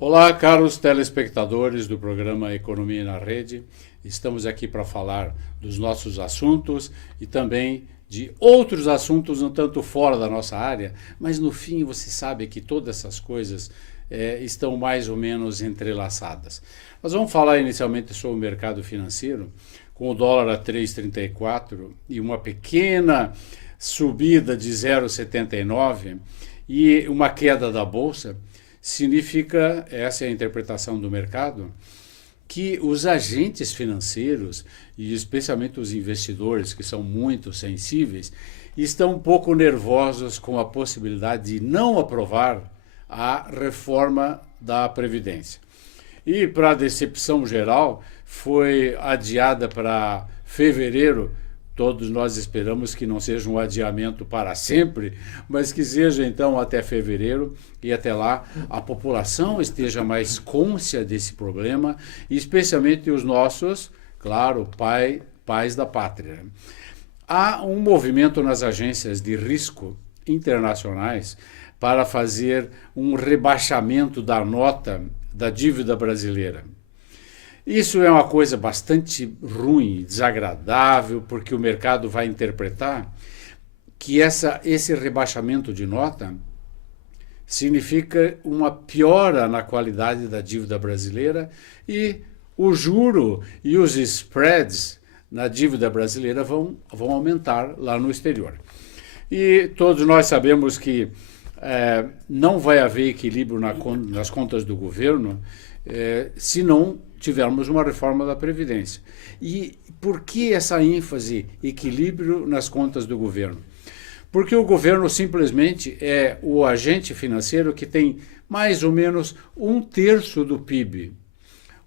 Olá, caros telespectadores do programa Economia na Rede. Estamos aqui para falar dos nossos assuntos e também de outros assuntos um tanto fora da nossa área, mas no fim você sabe que todas essas coisas estão mais ou menos entrelaçadas. Nós vamos falar inicialmente sobre o mercado financeiro, com o dólar a 3,34 e uma pequena subida de 0,79 e uma queda da bolsa. Significa, essa é a interpretação do mercado, que os agentes financeiros, e especialmente os investidores, que são muito sensíveis, estão um pouco nervosos com a possibilidade de não aprovar a reforma da Previdência. E, para a decepção geral, foi adiada para fevereiro. Todos nós esperamos que não seja um adiamento para sempre, mas que seja então até fevereiro e até lá a população esteja mais cônscia desse problema, e especialmente os nossos, claro, pais da pátria. Há um movimento nas agências de risco internacionais para fazer um rebaixamento da nota da dívida brasileira. Isso é uma coisa bastante ruim, desagradável, porque o mercado vai interpretar que esse rebaixamento de nota significa uma piora na qualidade da dívida brasileira e o juro e os spreads na dívida brasileira vão aumentar lá no exterior. E todos nós sabemos que não vai haver equilíbrio nas contas do governo se não tivermos uma reforma da Previdência. E por que essa ênfase, equilíbrio nas contas do governo? Porque o governo simplesmente é o agente financeiro que tem mais ou menos 1/3 do PIB.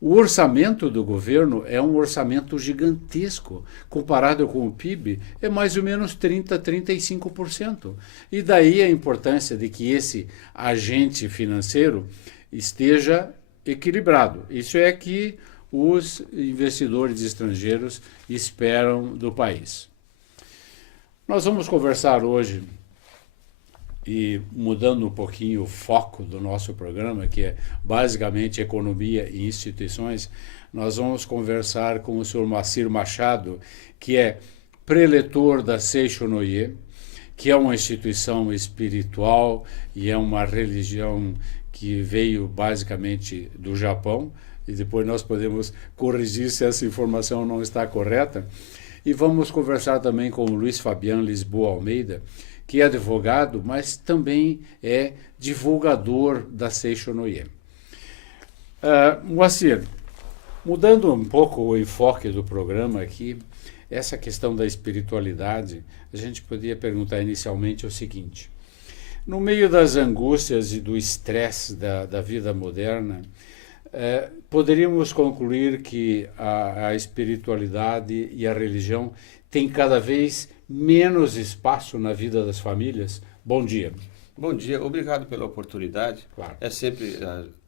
O orçamento do governo é um orçamento gigantesco. Comparado com o PIB, é mais ou menos 30, 35%. E daí a importância de que esse agente financeiro esteja equilibrado. Isso é que os investidores estrangeiros esperam do país. Nós vamos conversar hoje, e mudando um pouquinho o foco do nosso programa, que é basicamente economia e instituições, nós vamos conversar com o senhor Moacir Machado, que é preletor da Seishonoye, que é uma instituição espiritual e é uma religião que veio basicamente do Japão, e depois nós podemos corrigir se essa informação não está correta. E vamos conversar também com o Luiz Fabiano Lisboa Almeida, que é advogado, mas também é divulgador da Seishonoye. Moacir, mudando um pouco o enfoque do programa aqui, essa questão da espiritualidade, a gente poderia perguntar inicialmente o seguinte: no meio das angústias e do estresse da vida moderna, poderíamos concluir que a espiritualidade e a religião têm cada vez menos espaço na vida das famílias? Bom dia. Bom dia, obrigado pela oportunidade. Claro.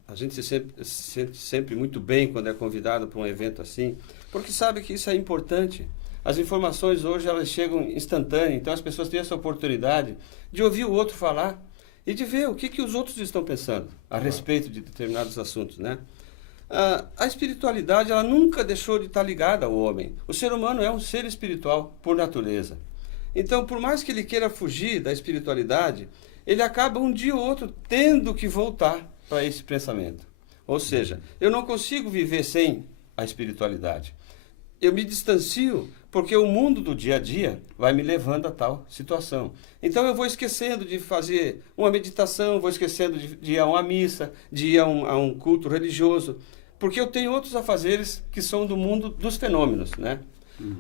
A gente se sente sempre muito bem quando é convidado para um evento assim, porque sabe que isso é importante. As informações hoje elas chegam instantâneas, então as pessoas têm essa oportunidade de ouvir o outro falar e de ver o que os outros estão pensando a respeito de determinados assuntos, né? A espiritualidade ela nunca deixou de estar ligada ao homem. O ser humano é um ser espiritual por natureza. Então, por mais que ele queira fugir da espiritualidade, ele acaba um dia ou outro tendo que voltar para esse pensamento. Ou seja, eu não consigo viver sem a espiritualidade. Eu me distancio porque o mundo do dia a dia vai me levando a tal situação. Então eu vou esquecendo de fazer uma meditação, vou esquecendo de ir a uma missa, de ir a um culto religioso, porque eu tenho outros afazeres que são do mundo dos fenômenos, né?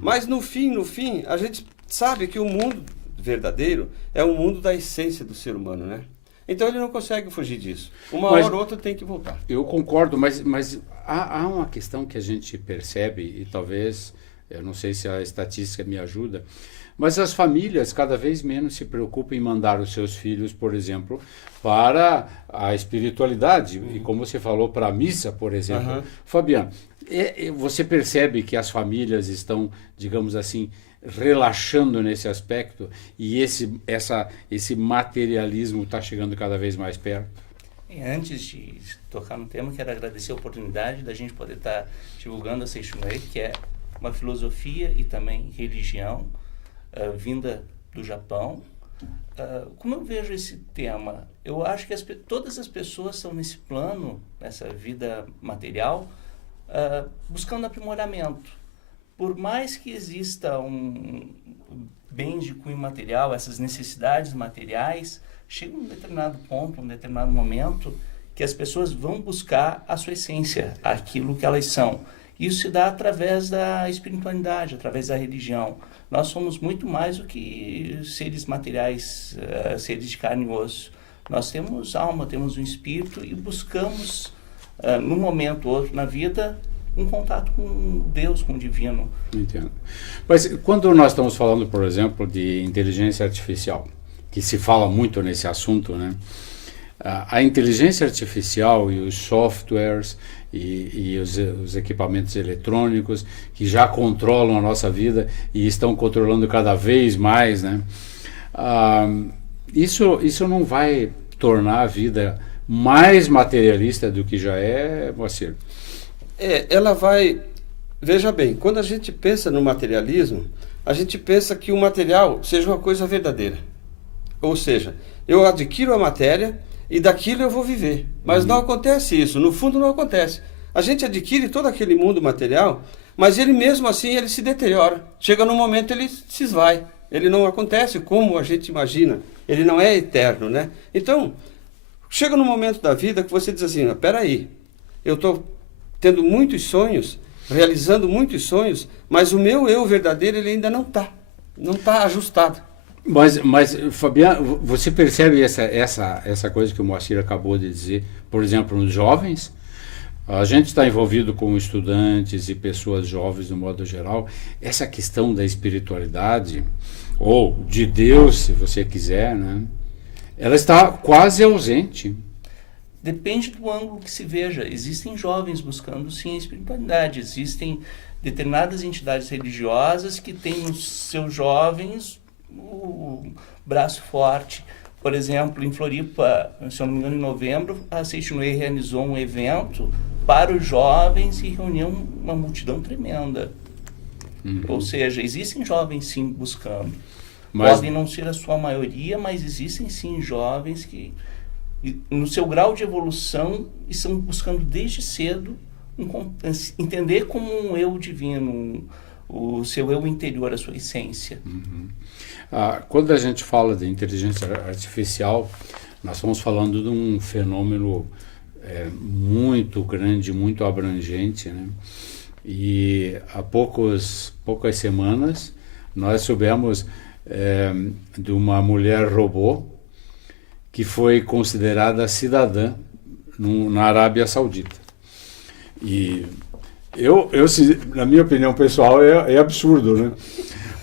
Mas no fim, a gente sabe que o mundo verdadeiro é o mundo da essência do ser humano, né? Então ele não consegue fugir disso. Uma hora ou outra tem que voltar. Eu concordo, mas há uma questão que a gente percebe, e talvez, eu não sei se a estatística me ajuda, mas as famílias cada vez menos se preocupam em mandar os seus filhos, por exemplo, para a espiritualidade, e como você falou, para a missa, por exemplo. Fabiano, você percebe que as famílias estão, digamos assim, relaxando nesse aspecto, e esse materialismo está chegando cada vez mais perto? Antes de tocar no tema, quero agradecer a oportunidade da gente poder estar divulgando a Seishunrei, que é uma filosofia e também religião vinda do Japão. Como eu vejo esse tema? Eu acho que todas as pessoas estão nesse plano, nessa vida material, buscando aprimoramento. Por mais que exista bens de cunho material, essas necessidades materiais, chega um determinado ponto, um determinado momento, que as pessoas vão buscar a sua essência, aquilo que elas são. Isso se dá através da espiritualidade, através da religião. Nós somos muito mais do que seres materiais, seres de carne e osso. Nós temos alma, temos um espírito e buscamos, num momento ou outro na vida, um contato com Deus, com o divino. Entendo. Mas quando nós estamos falando, por exemplo, de inteligência artificial, que se fala muito nesse assunto, né? A inteligência artificial e os softwares e os equipamentos eletrônicos que já controlam a nossa vida e estão controlando cada vez mais, né? Isso não vai tornar a vida mais materialista do que já é, Moacir? Ela vai... Veja bem, quando a gente pensa no materialismo, a gente pensa que o material seja uma coisa verdadeira. Ou seja, eu adquiro a matéria e daquilo eu vou viver. Mas não acontece isso, no fundo não acontece. A gente adquire todo aquele mundo material, mas ele mesmo assim ele se deteriora. Chega num momento ele se esvai. Ele não acontece como a gente imagina. Ele não é eterno, né? Então, chega num momento da vida que você diz assim, peraí, eu estou tendo muitos sonhos, realizando muitos sonhos, mas o meu eu verdadeiro ele ainda não está ajustado. Mas Fabiano, você percebe essa coisa que o Moacir acabou de dizer, por exemplo, nos jovens? A gente está envolvido com estudantes e pessoas jovens, no modo geral. Essa questão da espiritualidade, ou de Deus, se você quiser, né? Ela está quase ausente. Depende do ângulo que se veja. Existem jovens buscando, sim, a espiritualidade. Existem determinadas entidades religiosas que têm nos seus jovens o braço forte. Por exemplo, em Floripa, se eu não me engano, em novembro, a Seishunrei realizou um evento para os jovens e reuniu uma multidão tremenda. Ou seja, existem jovens, sim, buscando. Podem não ser a sua maioria, mas existem, sim, jovens que, no seu grau de evolução, estão buscando desde cedo entender como um eu divino, o seu eu interior, a sua essência. Quando a gente fala de inteligência artificial, nós estamos falando de um fenômeno muito grande, muito abrangente, né? E há poucas semanas nós soubemos de uma mulher robô que foi considerada cidadã na Arábia Saudita. E na minha opinião pessoal, é absurdo, né?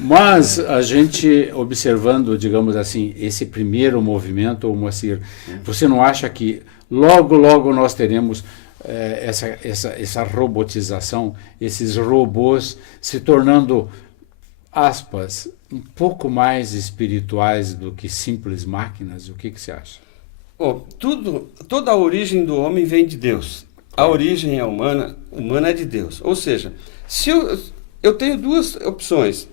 Mas a gente observando, digamos assim, esse primeiro movimento, Moacir, você não acha que logo nós teremos essa robotização, esses robôs se tornando, aspas, um pouco mais espirituais do que simples máquinas? O que você acha? Toda a origem do homem vem de Deus. A origem é humana é de Deus. Ou seja, se eu tenho duas opções.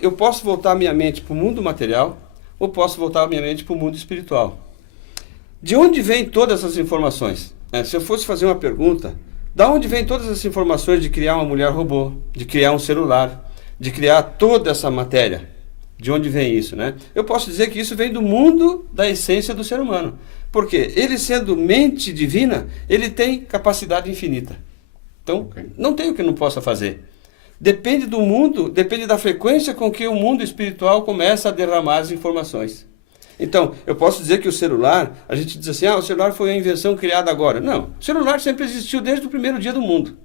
Eu posso voltar a minha mente para o mundo material, ou posso voltar a minha mente para o mundo espiritual. De onde vêm todas essas informações? Se eu fosse fazer uma pergunta, da onde vêm todas essas informações de criar uma mulher robô, de criar um celular, de criar toda essa matéria? De onde vem isso, né? Eu posso dizer que isso vem do mundo da essência do ser humano. Porque ele, sendo mente divina, ele tem capacidade infinita. Então, não tem o que não possa fazer. Depende do mundo, depende da frequência com que o mundo espiritual começa a derramar as informações. Então, eu posso dizer que o celular, a gente diz assim, o celular foi uma invenção criada agora. Não, o celular sempre existiu desde o primeiro dia do mundo.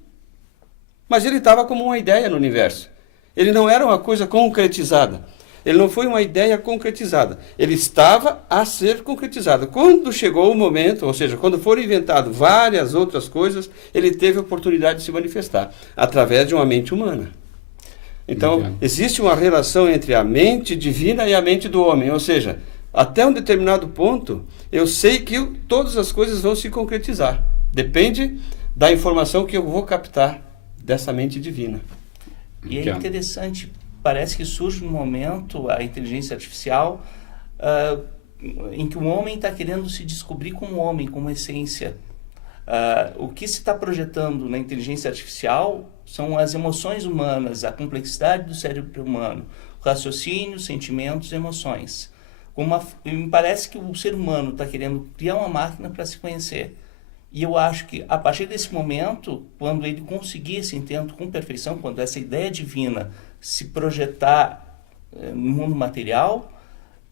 Mas ele estava como uma ideia no universo. Ele não era uma coisa concretizada. Ele não foi uma ideia concretizada. Ele estava a ser concretizado. Quando chegou o momento, ou seja, quando foram inventadas várias outras coisas, ele teve a oportunidade de se manifestar através de uma mente humana. Então, existe uma relação entre a mente divina e a mente do homem. Ou seja, Até um determinado ponto, eu sei que todas as coisas vão se concretizar. Depende da informação que eu vou captar dessa mente divina. E é interessante, parece que surge um momento, a inteligência artificial, em que o homem está querendo se descobrir como homem, como essência. O que se está projetando na inteligência artificial são as emoções humanas, a complexidade do cérebro humano, o raciocínio, sentimentos, emoções. Me parece que o ser humano está querendo criar uma máquina para se conhecer. E eu acho que, a partir desse momento, quando ele conseguir esse intento com perfeição, quando essa ideia divina se projetar no mundo material,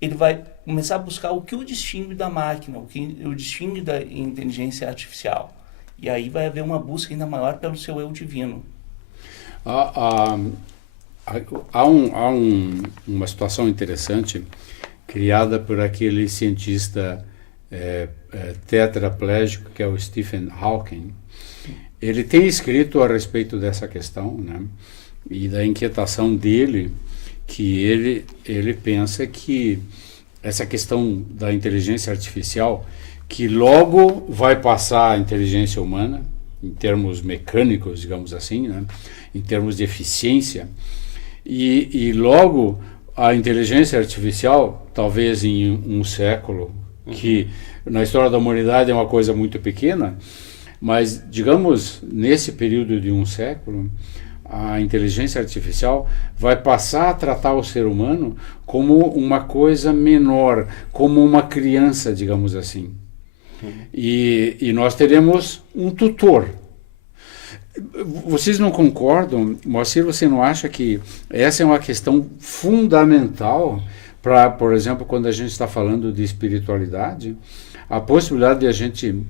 ele vai começar a buscar o que o distingue da máquina, o que o distingue da inteligência artificial. E aí vai haver uma busca ainda maior pelo seu eu divino. Há uma situação interessante criada por aquele cientista tetraplégico, que é o Stephen Hawking. Ele tem escrito a respeito dessa questão, né? E da inquietação dele, que ele pensa que essa questão da inteligência artificial, que logo vai passar a inteligência humana, em termos mecânicos, digamos assim, né? Em termos de eficiência, e logo a inteligência artificial, talvez em um século, que na história da humanidade é uma coisa muito pequena, mas, digamos, nesse período de um século, a inteligência artificial vai passar a tratar o ser humano como uma coisa menor, como uma criança, digamos assim. E nós teremos um tutor. Vocês não concordam, Moacir, você não acha que essa é uma questão fundamental para, por exemplo, quando a gente está falando de espiritualidade, a possibilidade de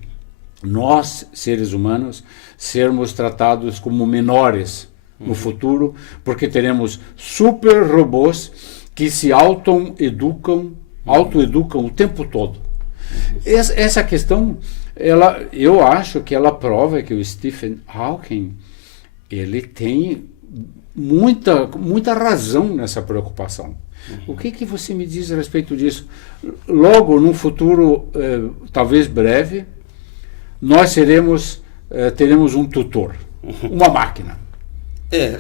nós, seres humanos, sermos tratados como menores no futuro, porque teremos super robôs que se autoeducam o tempo todo. Essa questão, eu acho que ela prova que o Stephen Hawking, ele tem muita razão nessa preocupação. O que você me diz a respeito disso? Logo, num futuro, talvez breve, nós teremos um tutor, uma máquina. É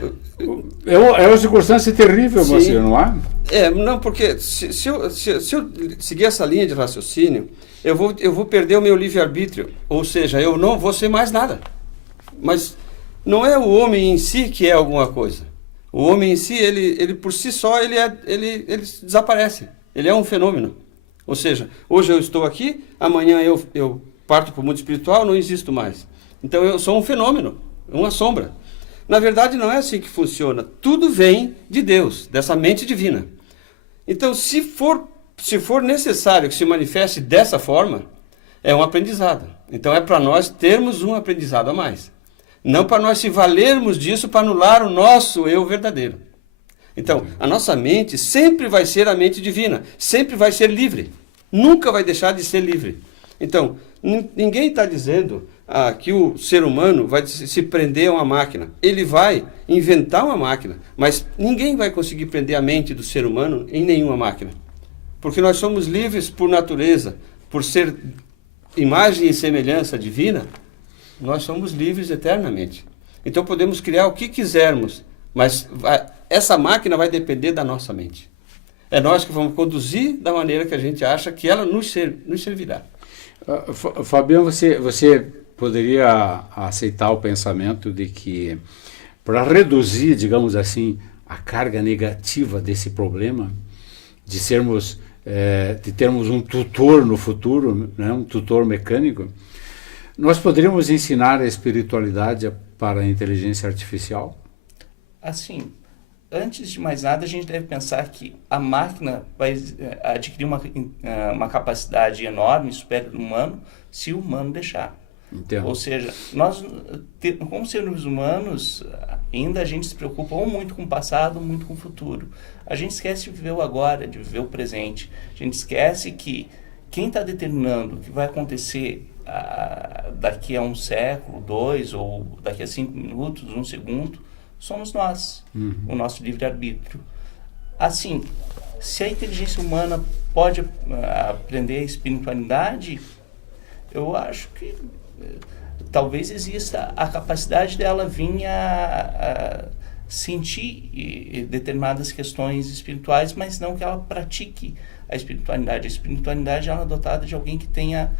uma circunstância terrível, você, não é? Não, porque se eu seguir essa linha de raciocínio, eu vou perder o meu livre-arbítrio, ou seja, eu não vou ser mais nada. Mas não é o homem em si que é alguma coisa. O homem em si, ele por si só, ele desaparece. Ele é um fenômeno. Ou seja, hoje eu estou aqui, amanhã eu parto para o mundo espiritual, não existo mais. Então eu sou um fenômeno, uma sombra. Na verdade, não é assim que funciona. Tudo vem de Deus, dessa mente divina. Então, se for necessário que se manifeste dessa forma, é um aprendizado. Então, é para nós termos um aprendizado a mais. Não para nós se valermos disso para anular o nosso eu verdadeiro. Então, a nossa mente sempre vai ser a mente divina, sempre vai ser livre. Nunca vai deixar de ser livre. Então, ninguém está dizendo que o ser humano vai se prender a uma máquina. Ele vai inventar uma máquina, mas ninguém vai conseguir prender a mente do ser humano em nenhuma máquina. Porque nós somos livres por natureza, por ser imagem e semelhança divina, nós somos livres eternamente. Então podemos criar o que quisermos, mas essa máquina vai depender da nossa mente. É nós que vamos conduzir da maneira que a gente acha que ela nos servirá. Fabiano, você poderia aceitar o pensamento de que, para reduzir, digamos assim, a carga negativa desse problema, de termos um tutor no futuro, né, um tutor mecânico, nós poderíamos ensinar a espiritualidade para a inteligência artificial? Assim, antes de mais nada, a gente deve pensar que a máquina vai adquirir uma capacidade enorme, super-humana, se o humano deixar. Entendo. Ou seja, nós, como seres humanos, ainda a gente se preocupa ou muito com o passado, ou muito com o futuro. A gente esquece de viver o agora, de viver o presente. A gente esquece que quem está determinando o que vai acontecer daqui a um século, 2, ou daqui a 5 minutos, 1 segundo, somos nós, o nosso livre-arbítrio. Assim, Se a inteligência humana pode aprender a espiritualidade, eu acho que talvez exista a capacidade dela vir a sentir determinadas questões espirituais, mas não que ela pratique a espiritualidade. A espiritualidade ela é dotada de alguém que tenha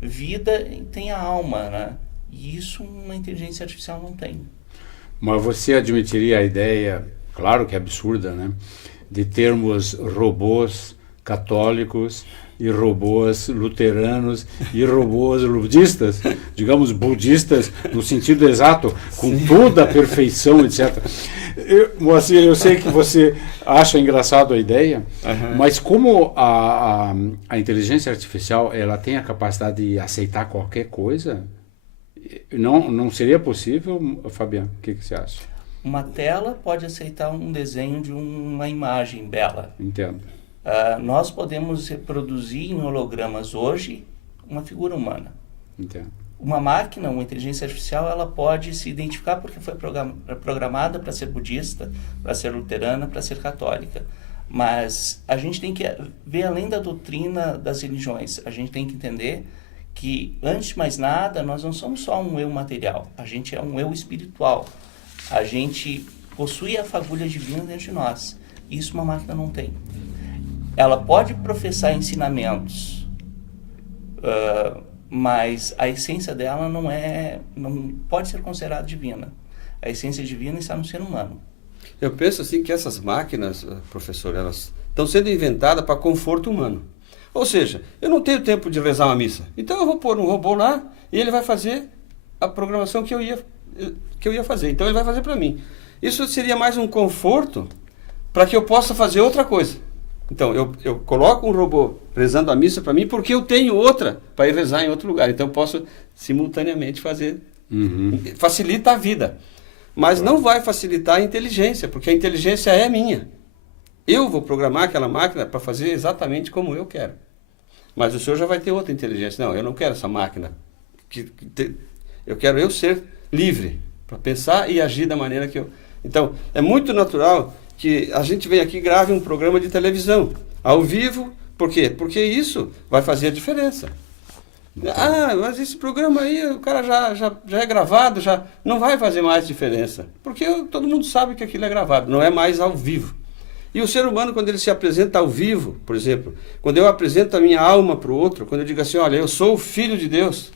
vida e tenha alma, né? E isso uma inteligência artificial não tem. Mas você admitiria a ideia, claro que é absurda, né, de termos robôs católicos e robôs luteranos e robôs budistas, digamos budistas no sentido exato, com toda a perfeição, etc. Moacir, eu sei que você acha engraçado a ideia, mas como a inteligência artificial ela tem a capacidade de aceitar qualquer coisa, não seria possível, Fabiano? O que você acha? Uma tela pode aceitar um desenho de uma imagem bela. Entendo. Nós podemos reproduzir em hologramas hoje uma figura humana. Entendo. Uma máquina, uma inteligência artificial, ela pode se identificar porque foi programada para ser budista, para ser luterana, para ser católica. Mas a gente tem que ver além da doutrina das religiões. A gente tem que entender que, antes de mais nada, nós não somos só um eu material. A gente é um eu espiritual. A gente possui a fagulha divina dentro de nós. Isso uma máquina não tem. Ela pode professar ensinamentos, mas a essência dela não pode ser considerada divina. A essência divina está no ser humano. Eu penso assim que essas máquinas, professor, elas estão sendo inventadas para conforto humano. Ou seja, eu não tenho tempo de rezar uma missa, então eu vou pôr um robô lá e ele vai fazer a programação que eu ia fazer. Então ele vai fazer para mim. Isso seria mais um conforto para que eu possa fazer outra coisa. Então, eu coloco um robô rezando a missa para mim porque eu tenho outra para ir rezar em outro lugar. Então, eu posso simultaneamente fazer. Facilita a vida. Mas não vai facilitar a inteligência, porque a inteligência é minha. Eu vou programar aquela máquina para fazer exatamente como eu quero. Mas o senhor já vai ter outra inteligência. Não, eu não quero essa máquina. Eu quero eu ser livre para pensar e agir da maneira que eu... Então, é muito natural que a gente venha aqui e grave um programa de televisão, ao vivo. Por quê? Porque isso vai fazer a diferença. Mas esse programa aí, o cara já é gravado, já não vai fazer mais diferença. Porque todo mundo sabe que aquilo é gravado, não é mais ao vivo. E o ser humano, quando ele se apresenta ao vivo, por exemplo, quando eu apresento a minha alma para o outro, quando eu digo assim, olha, eu sou o filho de Deus,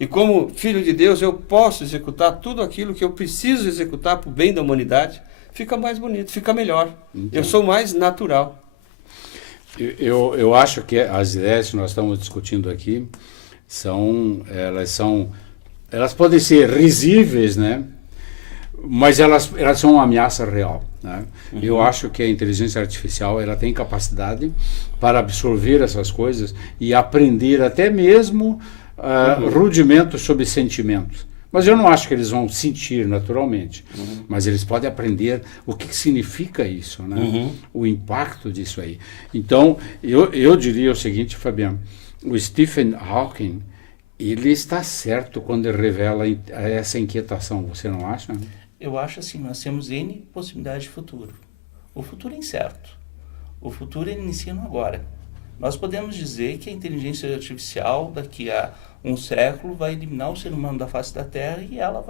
e como filho de Deus eu posso executar tudo aquilo que eu preciso executar para o bem da humanidade, fica mais bonito, fica melhor. Então, eu sou mais natural. Eu acho que as ideias que nós estamos discutindo aqui elas podem ser risíveis, né? Mas elas são uma ameaça real, né? Eu acho que a inteligência artificial ela tem capacidade para absorver essas coisas e aprender até mesmo rudimentos sobre sentimentos. Mas eu não acho que eles vão sentir naturalmente, mas eles podem aprender o que significa isso, né? O impacto disso aí. Então, eu diria o seguinte, Fabiano, o Stephen Hawking, ele está certo quando ele revela essa inquietação, você não acha? Eu acho assim, nós temos N possibilidades de futuro. O futuro é incerto. O futuro ele inicia no agora. Nós podemos dizer que a inteligência artificial, daqui a um século, vai eliminar o ser humano da face da Terra e ela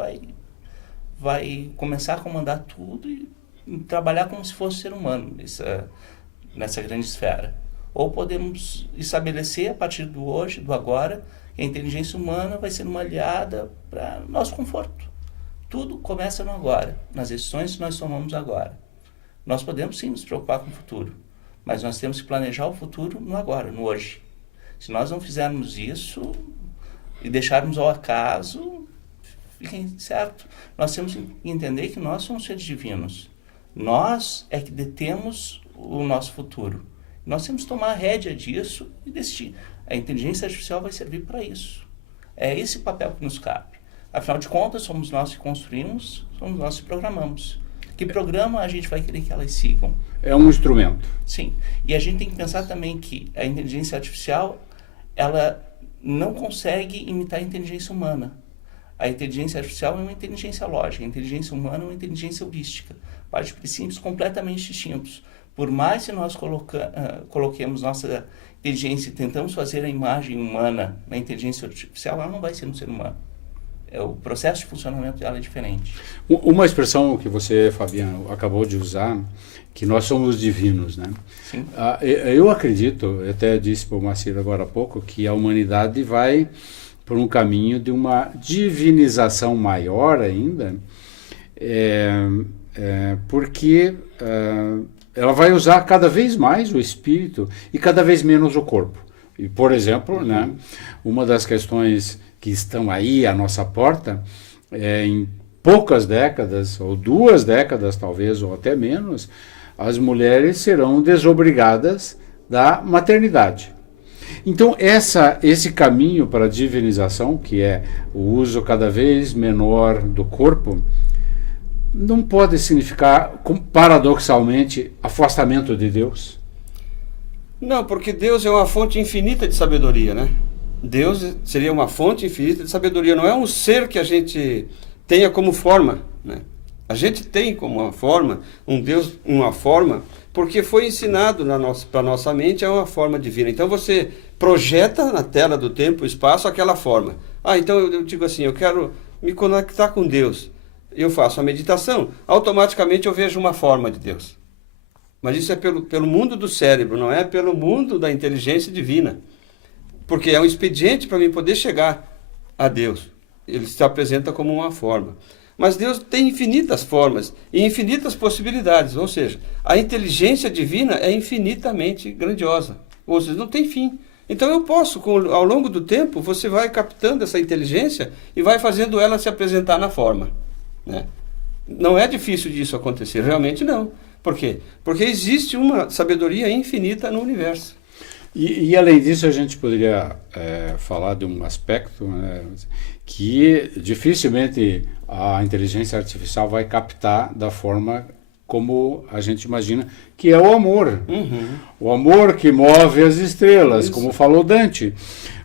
vai começar a comandar tudo e trabalhar como se fosse ser humano nessa grande esfera. Ou podemos estabelecer, a partir do hoje, do agora, que a inteligência humana vai ser uma aliada para nosso conforto. Tudo começa no agora, nas decisões que nós tomamos agora. Nós podemos sim nos preocupar com o futuro, mas nós temos que planejar o futuro no agora, no hoje. Se nós não fizermos isso e deixarmos ao acaso, fiquem certo. Nós temos que entender que nós somos seres divinos. Nós é que detemos o nosso futuro. Nós temos que tomar a rédea disso e decidir. A inteligência artificial vai servir para isso. É esse papel que nos cabe. Afinal de contas, somos nós que construímos, somos nós que programamos. Que programa a gente vai querer que elas sigam? É um instrumento. Sim. E a gente tem que pensar também que a inteligência artificial, ela não consegue imitar a inteligência humana. A inteligência artificial é uma inteligência lógica, a inteligência humana é uma inteligência heurística. Parte de princípios completamente distintos. Por mais que nós coloquemos nossa inteligência e tentamos fazer a imagem humana na inteligência artificial, ela não vai ser um ser humano. O processo de funcionamento dela é diferente. Uma expressão que você, Fabiano, acabou de usar, que nós somos divinos, né? Sim. Eu acredito, eu até disse para o Marcelo agora há pouco, que a humanidade vai por um caminho de uma divinização maior ainda, porque ela vai usar cada vez mais o espírito e cada vez menos o corpo. E, por exemplo, né, uma das questões que estão aí à nossa porta, em poucas décadas, ou 2 décadas talvez, ou até menos, as mulheres serão desobrigadas da maternidade. Então, esse caminho para a divinização, que é o uso cada vez menor do corpo, não pode significar, paradoxalmente, afastamento de Deus? Não, porque Deus é uma fonte infinita de sabedoria, né? Deus seria uma fonte infinita de sabedoria, não é um ser que a gente tenha como forma, né? A gente tem como uma forma, um Deus, uma forma, porque foi ensinado para a nossa mente, é uma forma divina. Então você projeta na tela do tempo e espaço aquela forma. Então eu digo assim, eu quero me conectar com Deus. Eu faço a meditação, automaticamente eu vejo uma forma de Deus. Mas isso é pelo mundo do cérebro, não é pelo mundo da inteligência divina. Porque é um expediente para mim poder chegar a Deus. Ele se apresenta como uma forma. Mas Deus tem infinitas formas e infinitas possibilidades. Ou seja, a inteligência divina é infinitamente grandiosa. Ou seja, não tem fim. Então eu posso, ao longo do tempo, você vai captando essa inteligência e vai fazendo ela se apresentar na forma, né? Não é difícil disso acontecer, realmente não. Por quê? Porque existe uma sabedoria infinita no universo. E além disso, a gente poderia falar de um aspecto, né, que dificilmente a inteligência artificial vai captar da forma como a gente imagina, que é o amor. O amor que move as estrelas, como falou Dante.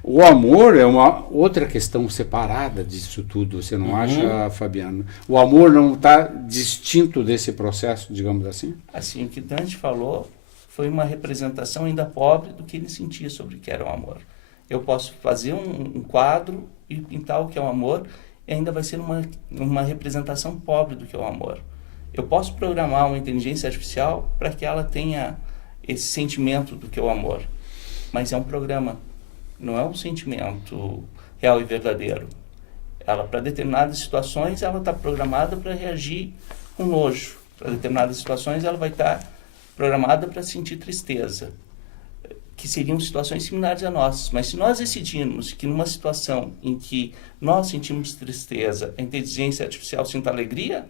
O amor é uma outra questão separada disso tudo, você não acha, Fabiano? O amor não está distinto desse processo, digamos assim? Assim, o que Dante falou foi uma representação ainda pobre do que ele sentia sobre o que era o amor. Eu posso fazer um quadro e pintar o que é o amor, e ainda vai ser uma representação pobre do que é o amor. Eu posso programar uma inteligência artificial para que ela tenha esse sentimento do que é o amor, mas é um programa, não é um sentimento real e verdadeiro. Ela, para determinadas situações, ela está programada para reagir com nojo. Para determinadas situações, ela vai estar programada para sentir tristeza, que seriam situações similares a nossas. Mas se nós decidirmos que numa situação em que nós sentimos tristeza, a inteligência artificial sinta alegria,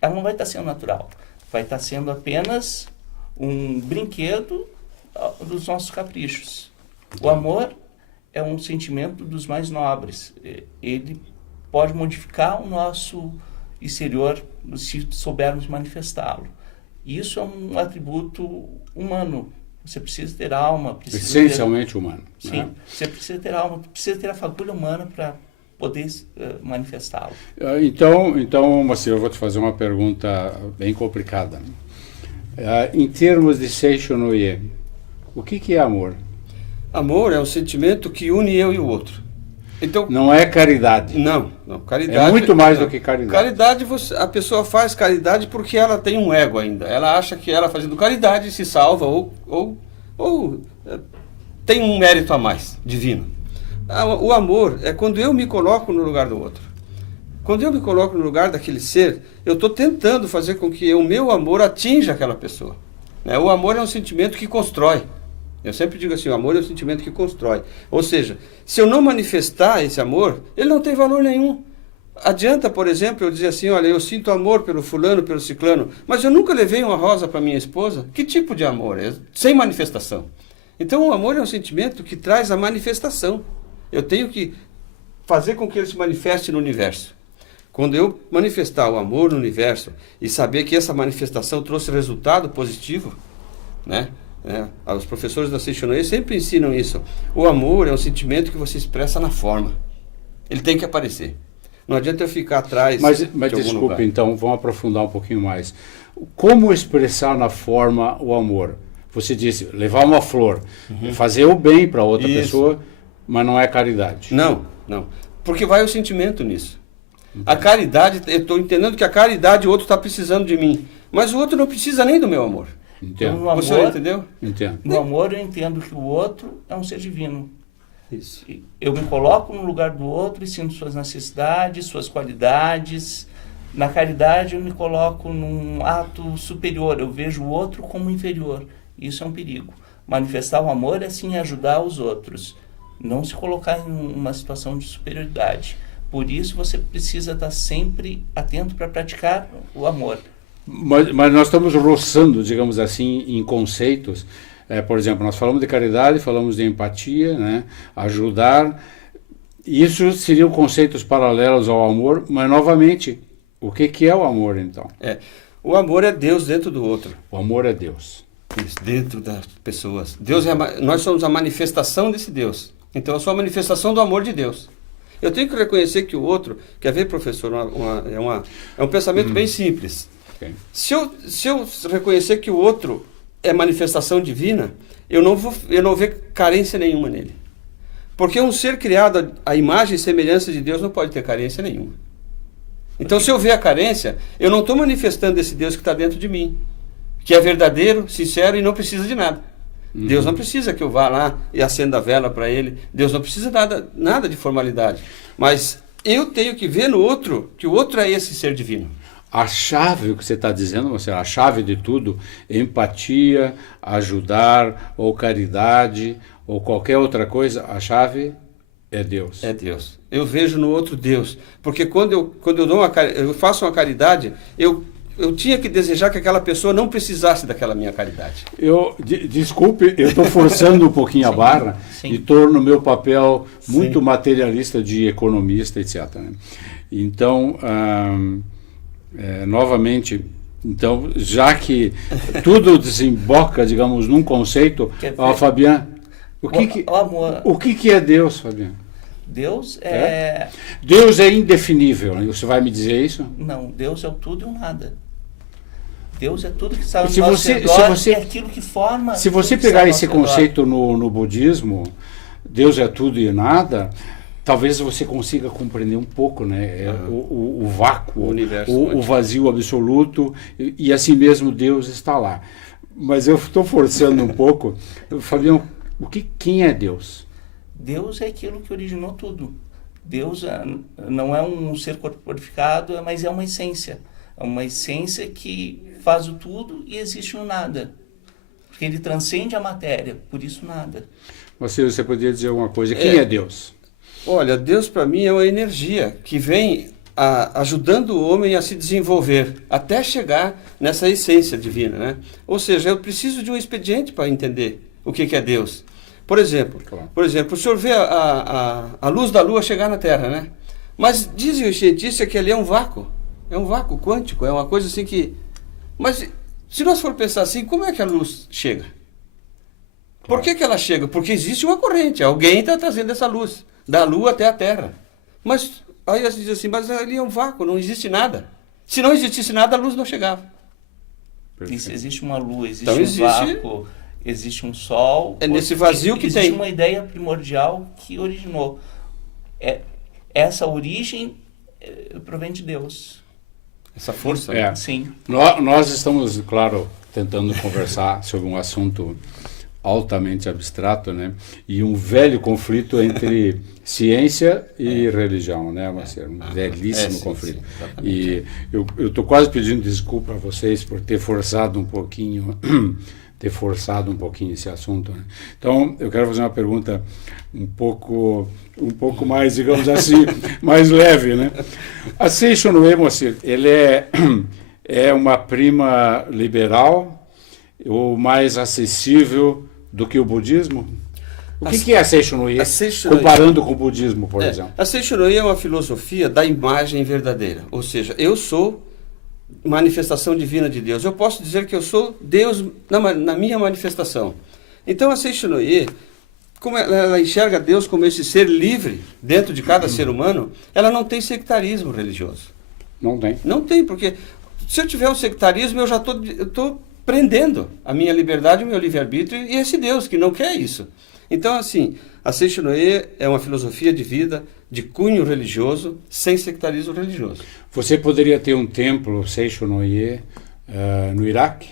ela não vai estar sendo natural. Vai estar sendo apenas um brinquedo dos nossos caprichos. O amor é um sentimento dos mais nobres. Ele pode modificar o nosso exterior se soubermos manifestá-lo. Isso é um atributo humano. Você precisa ter alma. Essencialmente humano. Sim, né? Você precisa ter alma, precisa ter a fagulha humana para poder manifestá-lo. Então, Marcelo, eu vou te fazer uma pergunta bem complicada. Em termos de Seisho no Ie, o que é amor? Amor é um sentimento que une eu e o outro. Então, não é caridade. Não, caridade. É muito mais do que caridade. Caridade, a pessoa faz caridade porque ela tem um ego ainda. Ela acha que ela fazendo caridade se salva ou tem um mérito a mais, divino. O amor é quando eu me coloco no lugar do outro. Quando eu me coloco no lugar daquele ser, eu estou tentando fazer com que o meu amor atinja aquela pessoa. Né? O amor é um sentimento que constrói. Eu sempre digo assim, o amor é um sentimento que constrói. Ou seja, se eu não manifestar esse amor, ele não tem valor nenhum. Adianta, por exemplo, eu dizer assim, olha, eu sinto amor pelo fulano, pelo ciclano, mas eu nunca levei uma rosa para minha esposa. Que tipo de amor? É sem manifestação. Então o amor é um sentimento que traz a manifestação. Eu tenho que fazer com que ele se manifeste no universo. Quando eu manifestar o amor no universo e saber que essa manifestação trouxe resultado positivo, né? Os professores da Seisho no Ie sempre ensinam isso. O amor é um sentimento que você expressa na forma. Ele tem que aparecer. Não adianta eu ficar atrás Mas de algum desculpe, lugar. então, vamos aprofundar um pouquinho mais. Como expressar na forma o amor? Você disse, levar uma flor, fazer o bem para outra Isso. pessoa, mas não é caridade. Não. Porque vai o sentimento nisso. A caridade, eu estou entendendo que a caridade o outro está precisando de mim. Mas o outro não precisa nem do meu amor. Entendo. No Você amor, entendeu? Entendo. no amor eu entendo que o outro é um ser divino. Isso. Eu me coloco no lugar do outro e sinto suas necessidades, suas qualidades. Na caridade eu me coloco num ato superior, eu vejo o outro como inferior. Isso é um perigo. Manifestar o amor é sim ajudar os outros, não se colocar em uma situação de superioridade. Por isso você precisa estar sempre atento para praticar o amor. Mas nós estamos roçando, digamos assim, em conceitos. Por exemplo, nós falamos de caridade, falamos de empatia, né? Ajudar. Isso seriam conceitos paralelos ao amor, mas, novamente, o que é o amor, então? O amor é Deus dentro do outro. O amor é Deus. Isso, dentro das pessoas. Deus nós somos a manifestação desse Deus. Então, eu sou a manifestação do amor de Deus. Eu tenho que reconhecer que o outro... Quer ver, professor? É um pensamento bem simples. Okay. Se eu reconhecer que o outro é manifestação divina, eu não vou ver carência nenhuma nele. Porque um ser criado à imagem e semelhança de Deus não pode ter carência nenhuma. Então, se eu ver a carência, eu não estou manifestando esse Deus que está dentro de mim, que é verdadeiro, sincero e não precisa de nada. Deus não precisa que eu vá lá e acenda a vela para ele. Deus não precisa nada de formalidade. Mas eu tenho que ver no outro que o outro é esse ser divino. A chave, o que você está dizendo, você, a chave de tudo, empatia, ajudar, ou caridade, ou qualquer outra coisa, a chave é Deus. É Deus. Eu vejo no outro Deus. Porque quando eu faço uma caridade, eu tinha que desejar que aquela pessoa não precisasse daquela minha caridade. Desculpe, eu estou forçando um pouquinho a barra e estou no meu papel muito materialista de economista, etc. Né? Então, novamente, então, já que tudo desemboca, digamos, num conceito, Fabiano, o que é Deus, Fabiano? Deus Deus é indefinível, né? Você vai me dizer isso? Não, Deus é o tudo e o nada. Deus é tudo que está ao Se nosso você- redor, se você- é aquilo que forma... Se você tudo que está pegar ao esse nosso redor. conceito no budismo, Deus é tudo e nada, talvez você consiga compreender um pouco, né? O vácuo, O universo, o vazio absoluto, e assim mesmo Deus está lá. Mas eu estou forçando um pouco. Fabiano, quem é Deus? Deus é aquilo que originou tudo. Deus não é um ser corporificado, mas é uma essência. É uma essência que faz o tudo e existe um nada. Porque ele transcende a matéria, por isso nada. Você poderia dizer alguma coisa? Quem é Deus? Olha, Deus para mim é uma energia que vem ajudando o homem a se desenvolver até chegar nessa essência divina, né? Ou seja, eu preciso de um expediente para entender o que é Deus. Por exemplo, o senhor vê a luz da Lua chegar na Terra, né? Mas dizem os cientistas que ali é um vácuo quântico, é uma coisa assim que... Mas se nós for pensar assim, como é que a luz chega? Por que ela chega? Porque existe uma corrente, alguém está trazendo essa luz, da Lua até a Terra. Mas aí eles dizem assim, mas ali é um vácuo, não existe nada. Se não existisse nada, a luz não chegava. Isso, existe uma lua, existe Então, um vácuo, existe um sol. É nesse vazio que existe tem. uma ideia primordial que originou. Essa origem provém de Deus. Essa força. Sim. Nós estamos, claro, tentando conversar sobre um assunto altamente abstrato, né? E um velho conflito entre ciência e religião, né, Marcelo? Um velhíssimo conflito. Sim, e eu estou quase pedindo desculpa a vocês por ter forçado um pouquinho esse assunto, né? Então, eu quero fazer uma pergunta um pouco mais, digamos assim, mais leve, né? A Seisho Noe, Moacir, ele é uma prima liberal ou mais acessível do que o budismo? O que é a Seisho Noe, comparando com o budismo, por exemplo? A Seisho Noe é uma filosofia da imagem verdadeira, ou seja, eu sou manifestação divina de Deus. Eu posso dizer que eu sou Deus na minha manifestação. Então a Seisho Noe, como ela enxerga Deus como esse ser livre dentro de cada ser humano, ela não tem sectarismo religioso. Não tem. Não tem, porque se eu tiver um sectarismo, eu já estou prendendo a minha liberdade, o meu livre-arbítrio e esse Deus que não quer isso. Então, assim, a Seixonoye é uma filosofia de vida de cunho religioso, sem sectarismo religioso. Você poderia ter um templo Seixonoye no Iraque?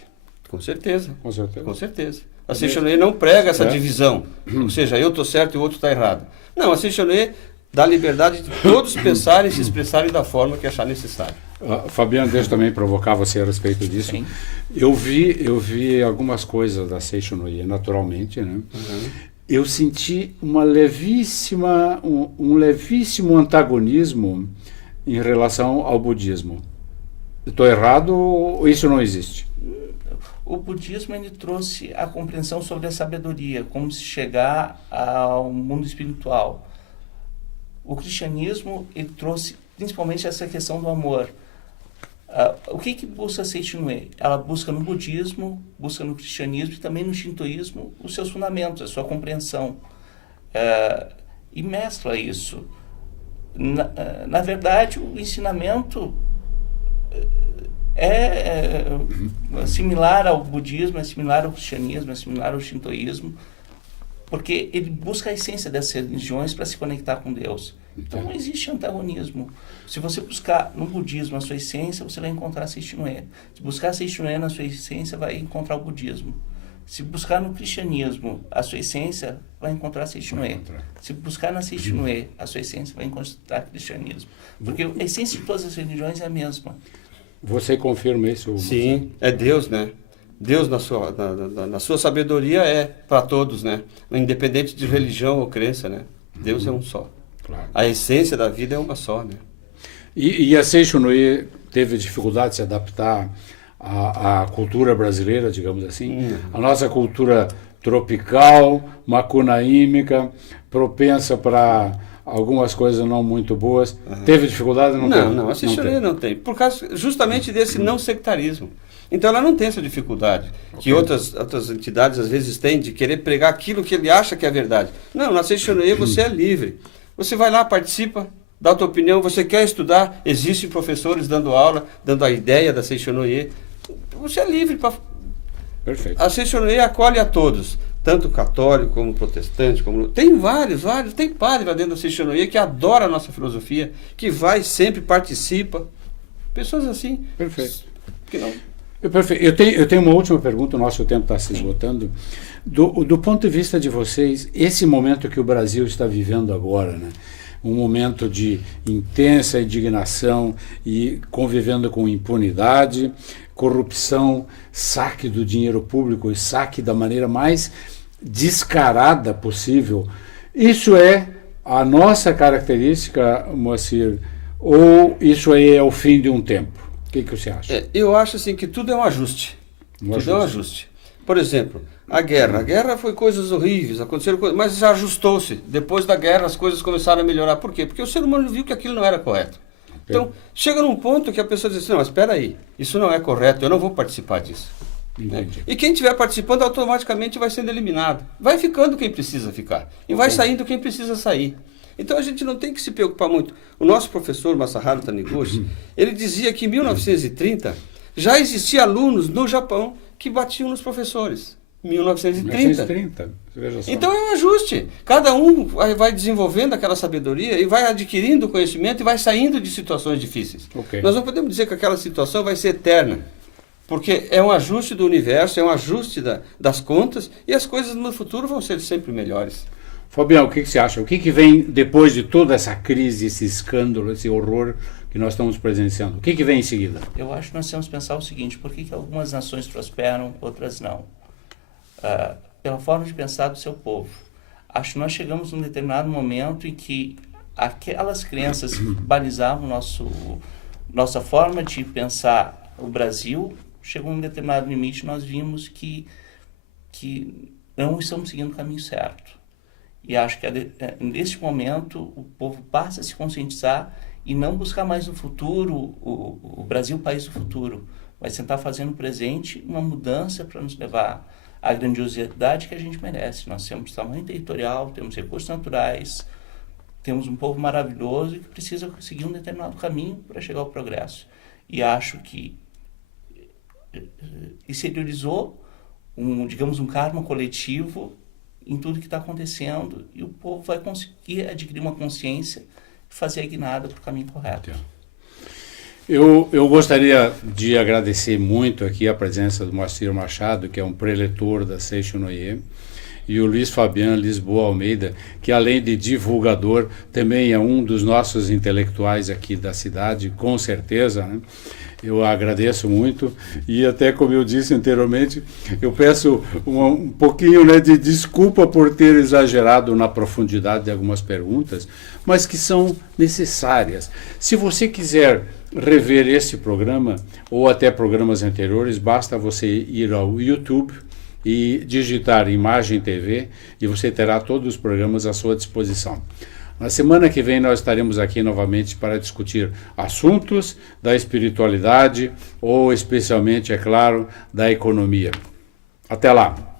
Com certeza. Com certeza. Com certeza. A Seixonoye não prega essa É. divisão, ou seja, eu estou certo e o outro está errado. Não, a Seixonoye dá liberdade de todos pensarem e se expressarem da forma que achar necessário. Fabiano, deixa eu também provocar você a respeito disso. Sim. Eu vi algumas coisas da Seixonoye, naturalmente, né? Eu senti uma levíssima, um levíssimo antagonismo em relação ao budismo. Estou errado ou isso não existe? O budismo ele trouxe a compreensão sobre a sabedoria, como se chegar ao mundo espiritual. O cristianismo ele trouxe principalmente essa questão do amor. O que busca a Seixonoye? Ela busca no budismo, busca no cristianismo e também no shintoísmo os seus fundamentos, a sua compreensão. E mescla isso. Na verdade, o ensinamento é similar ao budismo, é similar ao cristianismo, é similar ao shintoísmo, porque ele busca a essência dessas religiões para se conectar com Deus. Então não existe antagonismo. Se você buscar no budismo a sua essência, você vai encontrar a Seixonoye. Se buscar a Seixonoye na sua essência, vai encontrar o budismo. Se buscar no cristianismo a sua essência, vai encontrar a Seixonoye. Se buscar na Seixonoye a sua essência, vai encontrar o cristianismo. Porque a essência de todas as religiões é a mesma. Você confirma isso? Sim, é Deus, né? Deus na sua sabedoria é para todos, né? Independente de religião ou crença, né? Deus é um só. Claro. A essência da vida é uma só, né? E a Seixonoye teve dificuldade de se adaptar à cultura brasileira, digamos assim? A nossa cultura tropical, macunaímica, propensa para algumas coisas não muito boas. Teve dificuldade? Não, a Seixonoye não tem. Por causa justamente desse não sectarismo. Então ela não tem essa dificuldade que outras entidades às vezes têm de querer pregar aquilo que ele acha que é verdade. Não, na Seixonoye você é livre. Você vai lá, participa, dá a tua opinião, você quer estudar, existem professores dando aula, dando a ideia da Seixonoye. Você é livre para... Perfeito. A Seixonoye acolhe a todos, tanto católico como protestante, como... Tem vários, tem padre lá dentro da Seixonoye que adora a nossa filosofia, que vai sempre, participa. Pessoas assim. Perfeito. Que não... Perfeito. Eu tenho uma última pergunta, o nosso tempo está se esgotando. Do ponto de vista de vocês, esse momento que o Brasil está vivendo agora, né? Um momento de intensa indignação e convivendo com impunidade, corrupção, saque do dinheiro público e saque da maneira mais descarada possível. Isso é a nossa característica, Moacir, ou isso aí é o fim de um tempo? O que você acha? Eu acho assim que tudo é um ajuste. Tudo é um ajuste. Por exemplo, a guerra foi coisas horríveis, aconteceram coisas, mas já ajustou-se. Depois da guerra as coisas começaram a melhorar. Por quê? Porque o ser humano viu que aquilo não era correto. Então, chega num ponto que a pessoa diz assim, não, mas espera aí, isso não é correto, eu não vou participar disso. Entendi. E quem estiver participando automaticamente vai sendo eliminado. Vai ficando quem precisa ficar. E vai saindo quem precisa sair. Então a gente não tem que se preocupar muito. O nosso professor Masaharu Taniguchi, ele dizia que em 1930 já existia alunos no Japão que batiam nos professores. 1930. Veja só. Então é um ajuste. Cada um vai desenvolvendo aquela sabedoria e vai adquirindo conhecimento e vai saindo de situações difíceis. Ok. Nós não podemos dizer que aquela situação vai ser eterna, porque é um ajuste do universo, é um ajuste das contas e as coisas no futuro vão ser sempre melhores. Fabião, o que você acha? O que vem depois de toda essa crise, esse escândalo, esse horror que nós estamos presenciando? O que vem em seguida? Eu acho que nós temos que pensar o seguinte, por que algumas nações prosperam, outras não? Pela forma de pensar do seu povo. Acho que nós chegamos num determinado momento em que aquelas crenças que balizavam nossa forma de pensar o Brasil, chegou num determinado limite, nós vimos que não estamos seguindo o caminho certo. E acho que neste momento o povo passa a se conscientizar e não buscar mais no futuro, o Brasil, o país do futuro, mas tentar fazer no presente uma mudança para nos levar a grandiosidade que a gente merece. Nós temos tamanho territorial, temos recursos naturais, temos um povo maravilhoso e que precisa seguir um determinado caminho para chegar ao progresso. E acho que exteriorizou digamos, um karma coletivo em tudo que está acontecendo, e o povo vai conseguir adquirir uma consciência e fazer a guinada para o caminho correto. Eu gostaria de agradecer muito aqui a presença do Moacir Machado, que é um preletor da Seishonoye, e o Luiz Fabiano Lisboa Almeida, que além de divulgador, também é um dos nossos intelectuais aqui da cidade, com certeza, né? Eu agradeço muito e até como eu disse anteriormente, eu peço um pouquinho, né, de desculpa por ter exagerado na profundidade de algumas perguntas, mas que são necessárias. Se você quiser rever esse programa ou até programas anteriores, basta você ir ao YouTube e digitar Imagem TV e você terá todos os programas à sua disposição. Na semana que vem nós estaremos aqui novamente para discutir assuntos da espiritualidade ou especialmente, é claro, da economia. Até lá!